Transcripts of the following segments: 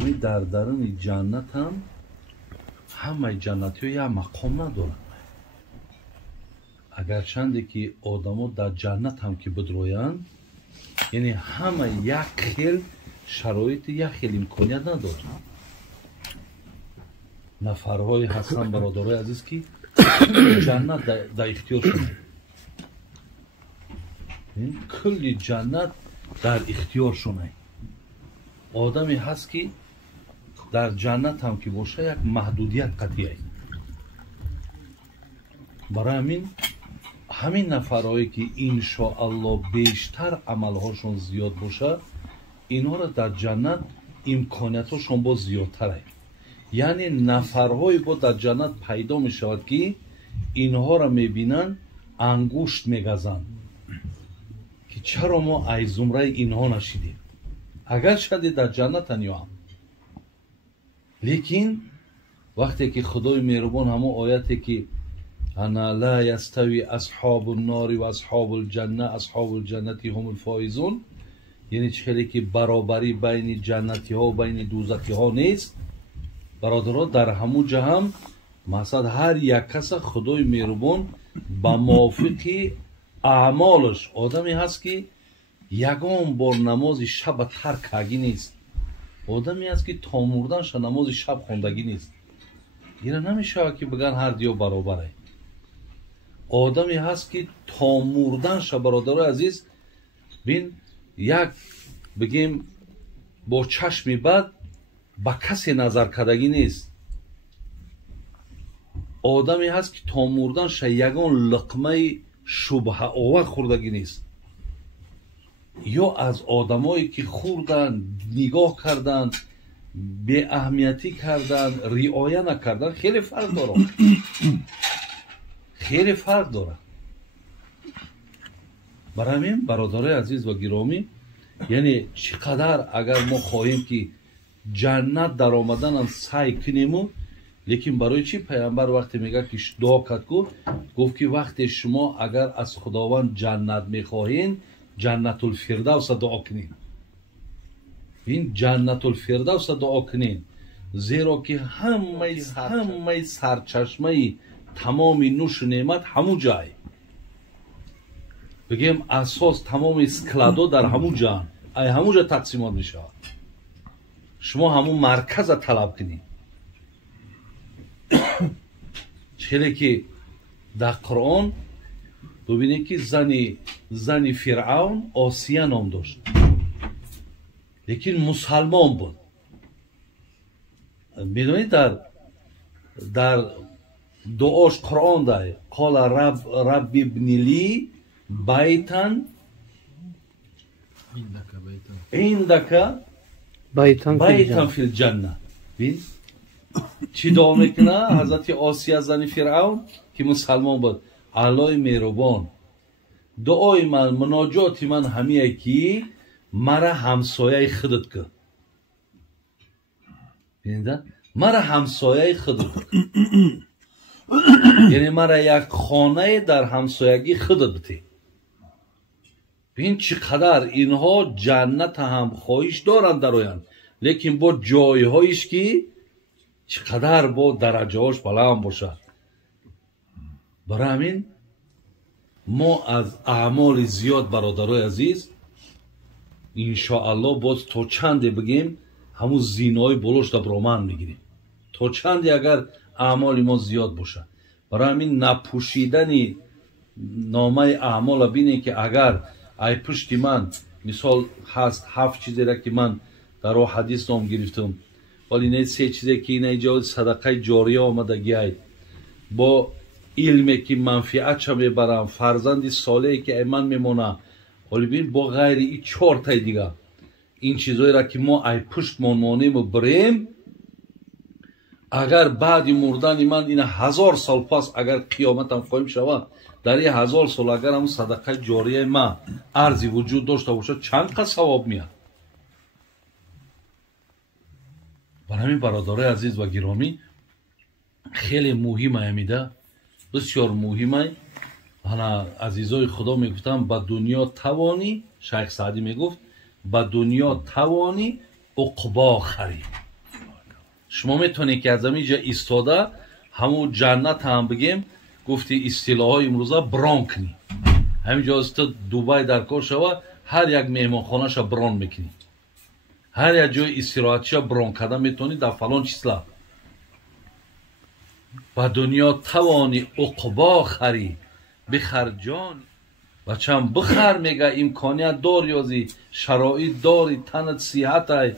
همین در درون جنت هم همه جنتی ها یک مقام ندارن. اگر چنده که آدم ها در جنت هم که بدرویند، یعنی همه یک خیل شرایط یک خیل امکانیت ندارن. نفرهای هستن برادرای عزیز که جنت در اختیار شده، کلی جنت در اختیار شده. آدمی هست که در جنت هم که باشه یک محدودیت قطعی است. برای همین نفرهایی که انشاءالله بیشتر عملهاشون زیاد باشه، اینها را در جنت امکانیتاشون باز زیادتر است. یعنی نفرهایی با در جنت پیدا می شود که اینها را می بینن، انگشت می گزند که چرا ما ای زمره اینها نشیدیم، اگر شدید در جنت هم. لیکن وقتی که خدای مهربان همون آیتی که انا لا یستوی اصحاب النار و اصحاب الجنه اصحاب الجنتی هم الفائزون، یعنی چخیلی که برابری بین جنتی ها و بین دوزخی ها نیست. برادرها در همون جهان مثلا هر یک کس خدای مهربان با موافق اعمالش، آدمی هست که یگان بار نماز شب ترک کردگی نیست، آدمی هست که تا مردنش نماز شب خوندگی نیست. اینا نمیشه که بگن هر دیو برابره. آدمی هست که تا مردنش برادر عزیز بین یک بگیم با چشمی بد با کسی نظر کردگی نیست. آدمی هست که تا مردنش یگان لقمه شبه آور خوردگی نیست. یا از آدمایی که خوردن، نگاه کردن، به اهمیتی کردن، رعایت نکردن، خیلی فرق داره. خیلی فرق داره. برای همین برادرای عزیز و گرامی، یعنی چقدر اگر ما خواهیم که جنت در آمدن هم سعی کنیم، لیکن برای چی پیامبر وقتی میگه که دعا کرد، گفت که وقتی شما اگر از خداوند جنت میخواهین جنت الفردوس دعا کنین. این جنت الفردوس دعا کنین، زیرا که همه سرچشمه تمام نوش نعمت همون جای، بگیم اساس تمام اسکلادو در همون جان، ای همون جا تقسیمات میشه. شما همون مرکز طلب کنین. چیلی که در قرآن ببینید که زنی فرعون آسیه نام داشت، لیکن مسلمان بود. میدونید در دعاش قرآن داره قال رب ابن لی بیتن عندک بیتن فی الجنه. بین چی دعا میکنه حضرت آسیه زن فرعون که مسلمان بود؟ الهی مهربان، دعای من، مناجات من همیه که مرا همسایه خودت که، بینیده مرا همسایه خودت که، یعنی مرا یک خانه در همسایگی خودت بده. ببین چقدر اینها جنت هم خواهش دارن در آیند، لیکن با جایهایش که چقدر با درجهاش بلند باشد. برای همین ما از اعمال زیاد برادرای عزیز انشاءالله باز تا چنده بگیم همون زینای بلوش در برامن میگیریم، تا چنده اگر اعمال ما زیاد باشه. برای همین نپوشیدن نامه اعمال بینه که اگر ای پشتی من مثال هست 7 چیزی را که من در او حدیث نام گرفتم، ولی نه 3 چیزی که اینه جای صدقه جاریه آمده گیاید، با علمی که منفعت چه میبرم، فرزندی صالحی که ایمان میمونه، ولی بین با غیر این 4 تای دیگه این چیزایی را که ما ای پشت مانیم و بریم، اگر بعد مردن من این 1000 سال پس اگر قیامت هم خواهیم شود، در این 1000 سال اگر هم صدقه جاریه ما ارزی وجود داشته باشه چند قد ثواب میاد. برای همین برادرای عزیز و گرامی خیلی مهمه، امیده بسیار مهمه. انا عزیزای خدا میگفتن با دنیا توانی، شیخ سعدی میگفت با دنیا توانی عقبا خری. شما میتونید که از اینجا ایستاده همون جنت هم بگیم گفتی اصطلاح های امروزه بران کنی. همینجا از تو دوبای در کار شوه هر یک مهمانخانه شا بران میکنی، هر یک جای استراحتش بران کردن میتونی در فلان چیزلا. و دنیا توانی عقبا خری بخر جان بچم بخر میگه امکانیت دار یازی شرایط داری تنت صحت های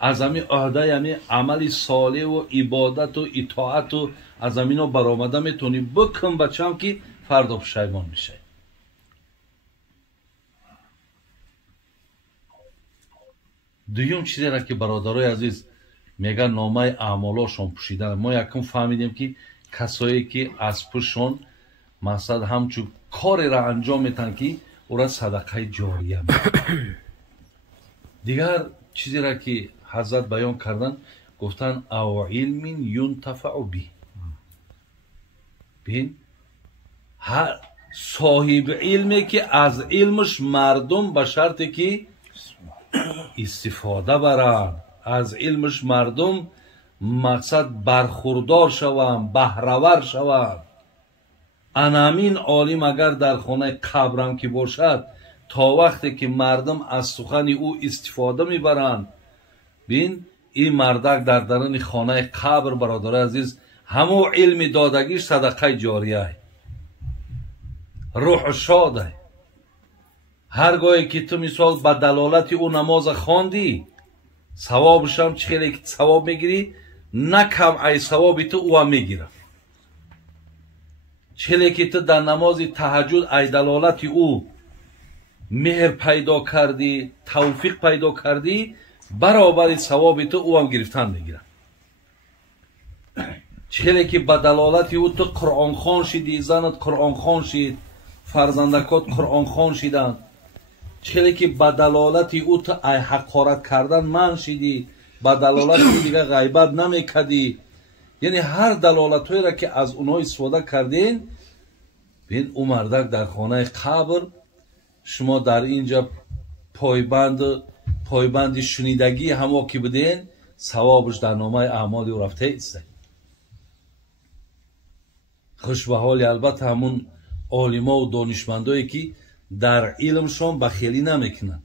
از همین عهده همین عمل صالح و عبادت و اطاعت و از همین ها برآمده میتونی بکن بچم که فردا پشیمان میشه. دویم چیزی را که برادرای عزیز میگن نامه اعمالاشون پوشیدن. ما یکم فهمیدیم که کسایی که از پشون مقصد همچون کاری را انجام میتن که او را صدقه جاریه میتن. دیگر چیزی را که حضرت بیان کردن گفتن او علم ینتفع بی. بین هر صاحب علمی که از علمش مردم به شرطی که استفاده برن از علمش مردم مقصد برخوردار شوند بهره‌ور شوند. انامین عالم اگر در خانه قبرم که باشد تا وقتی که مردم از سخن او استفاده میبرند بین این مردک در درون خانه قبر برادر عزیز همو علم دادگیش صدقه جاریه روح شاده. هرگاهی که تو مثال به دلالت او نماز خواندی ثوابش هم چخیلی که ثواب میگیری نه کم ای ثوابی تو او هم میگیره. چخیلی که تو در نماز تهجد ای دلالت او مهر پیدا کردی توفیق پیدا کردی برابر ثوابی تو او هم گرفتن میگیره. چخیلی که به دلالت او تو قرآن خوان شدی زنت قرآن خوان شد فرزندکات قرآن خوان شدن. چخیلی که به دلالت او تو ای حقارت کردن من شدی به دلالت او دیگه غیبت نمیکدی. یعنی هر دلالت هایی را که از اونها استفاده کردین بین او مردک در خانه قبر شما در اینجا پایبند شنیدگی همه که بدین ثوابش در نامه اعمال او رفته است. خوش به حال البته همون عالما و دانشمندایی که در علمشون بخیلی نمیکنن.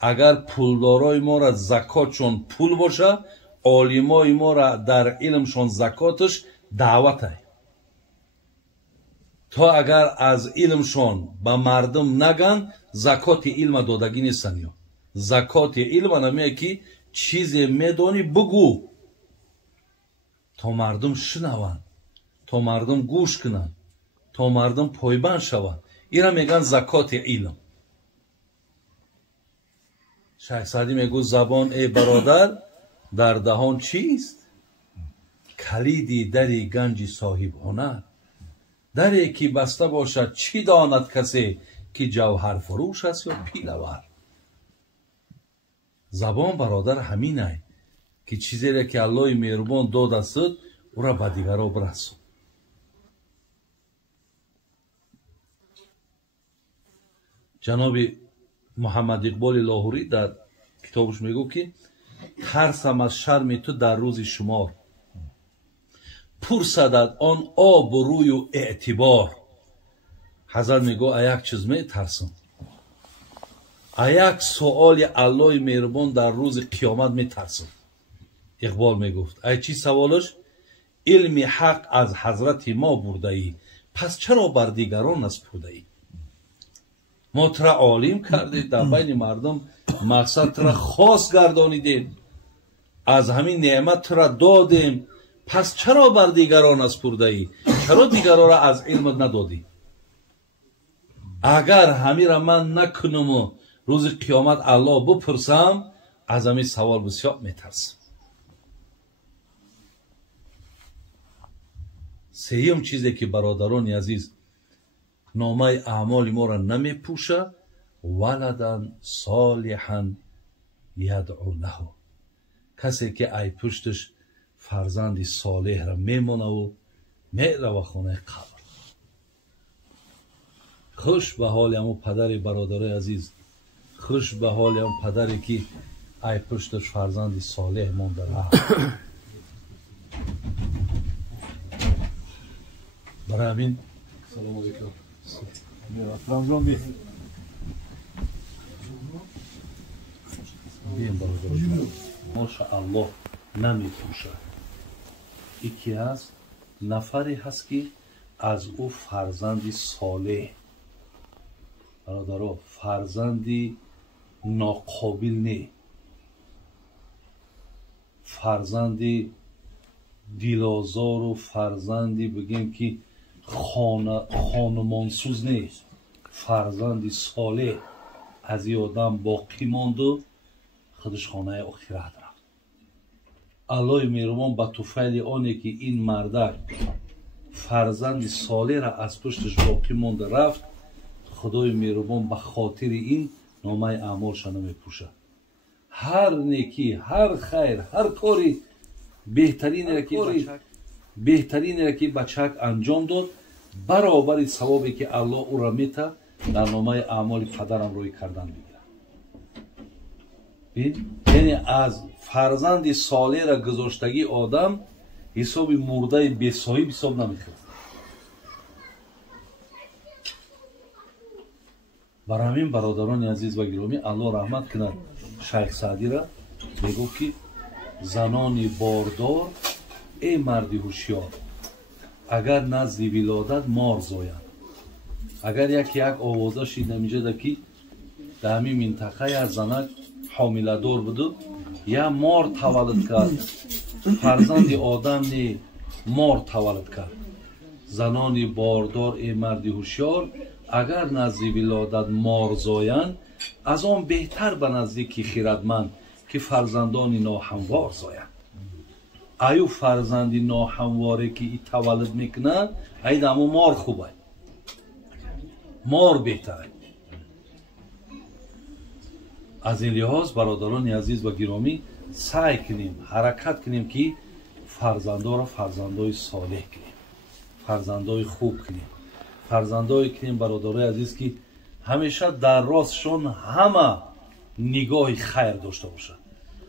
اگر پولدارای ما را زکاتشون پول باشه عالمای ما را در علمشون زکاتش دعوته. تا اگر از علمشون به مردم نگن زکات علم دادگی نیستن. یا زکات علم نمیه که چیزی میدانی بگو تا مردم شنون تا مردم گوش کنن تا مردم پایبند شوند. اینا میگن زکات علم. شیخ سعدی میگو زبان ای برادر در دهان چیست؟ کلیدی دری گنج صاحب هنر. دری که بسته باشد چی داند کسی که جوهر فروش است یا پیلور. زبان برادر همینه که چیزی را که الله مهربان داد است او را به دیگران برسون. جناب محمد اقبال لاهوری در کتابش میگو که ترسم از شرم تو در روز شمار پرسدد آن آب و روی و اعتبار. حضرت میگو یک چیز میترسم یک سوال الله مهربان در روز قیامت میترسم. اقبال میگفت ای چی سوالش؟ علم حق از حضرت ما برده ای پس چرا بر دیگران نسپرده ای؟ ما ترا عالم کردید در بین مردم مقصد ترا خاص گردانیدیم از همین نعمت ترا دادیم پس چرا بر دیگران نسپرده ای؟ چرا دیگران را از علم ندادی؟ اگر همین را من نکنم و روز قیامت الله بپرسم از همین سوال بسیار میترسم. سوم چیزی که برادران عزیز نامه اعمال ما را نمی پوشه ولدن صالحا یدعو له. کسی که ای پشتش فرزندی صالح را میمونه و میره و خانه قبر. خوش به حال همو پدر برادر عزیز خوش به حال هم پدری که ای پشتش فرزندی صالح مونده رفت. برای همین سلام علیکم. رمضان بی بیم برادر ماشاءالله نمیپوشه. یکی هست نفری هست که از او فرزندی صالح برادرها فرزندی ناقابل نه فرزندی دیلازار و فرزندی بگیم که خانمانسوز نه فرزندی صالح از این آدم باقی ماند و خودش خانه آخرت رفت. الله مهربان به طفیل آنه که این مردک فرزند صالح را از پشتش باقی مانده رفت، خدای مهربان به خاطر این نامه اعمالش نمیپوشه. هر نیکی، هر خیر، هر کاری بهترین را که بچک انجام داد برابر ثوابی که الله او را میته در نامه اعمال پدرم روی کردن میگیره. یعنی از فرزند صالح را گذاشتگی آدم حساب مرده بی‌صاحب حساب نمیکنه. برای همین برادران عزیز و گرامی الله رحمت کنه شیخ سعدی را میگفت که زنان باردار ای مردی هوشیار اگر نزد ولادت مار زاید. اگر یک آوازه شنیده میشه که در همین منطقه از زنک حامله دار بود یا مار تولد کرد فرزند آدم نی مار تولد کرد. زنان باردار ای مردی هوشیار اگر نزد ولادت مار زایند از آن بهتر به نزدیک خردمند که فرزندان ناهموار زایند. ایو فرزندی ناهمواره که ای تولد میکنه ای دمو مار خوبه مار بهتره. از این لحاظ برادران عزیز و گرامی سعی کنیم حرکت کنیم که فرزندا را فرزندای صالح کنیم فرزندای خوب کنیم فرزندای کنیم برادرای عزیز که همیشه در راستشون همه نگاه خیر داشته باشه.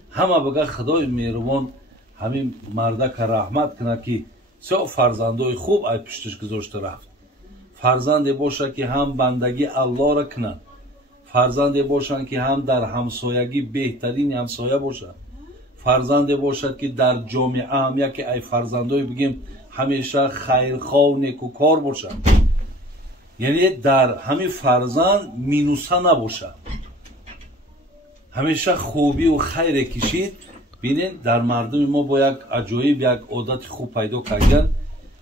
همه بگه خدای مهربان همین مردک رحمت کنه که سه فرزندای خوب ای پشتش گذاشته رفت. فرزند باشه که هم بندگی الله را کنه فرزند باشند که هم در همسایگی بهترین همسایه باشد. فرزند باشد که در جامعه هم یکی ای فرزندای بگیم همیشه خیرخواه و نیکوکار باشد. یعنی در همین فرزند مینوسه نباشد همیشه خوبی و خیر کشید. بینید در مردم ما با یک عجایب یک عادت خوب پیدا کردن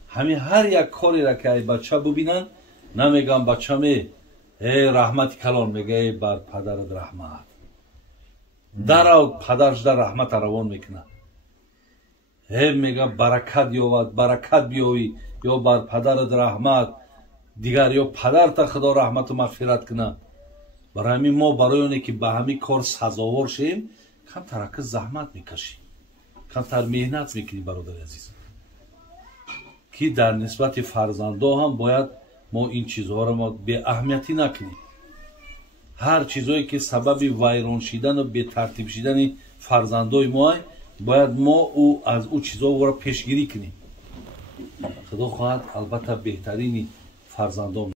همین هر یک کاری را که ای بچه ببینن نمیگم بچه می رحمت کلان میگه بر پدرت رحمت در پدرش در رحمت روان میکنه میگه برکت یابد برکت بیایی یا بر پدرت رحمت دیگر یا پدرت خدا رحمت و مغفرت کنه. برای همین ما برای اونه که به همین کار سزاوار شیم کمتر زحمت میکشیم کمتر مهنت میکنیم برادر عزیز که در نسبت فرزندا هم باید ما این چیزها را ما به اهمیتی نکنیم. هر چیزهایی که سبب ویران شدن و به ترتیب شدن فرزندای ما باید ما از او چیزها را پیشگیری کنیم. خدا خواهد البته بهترین فرزندان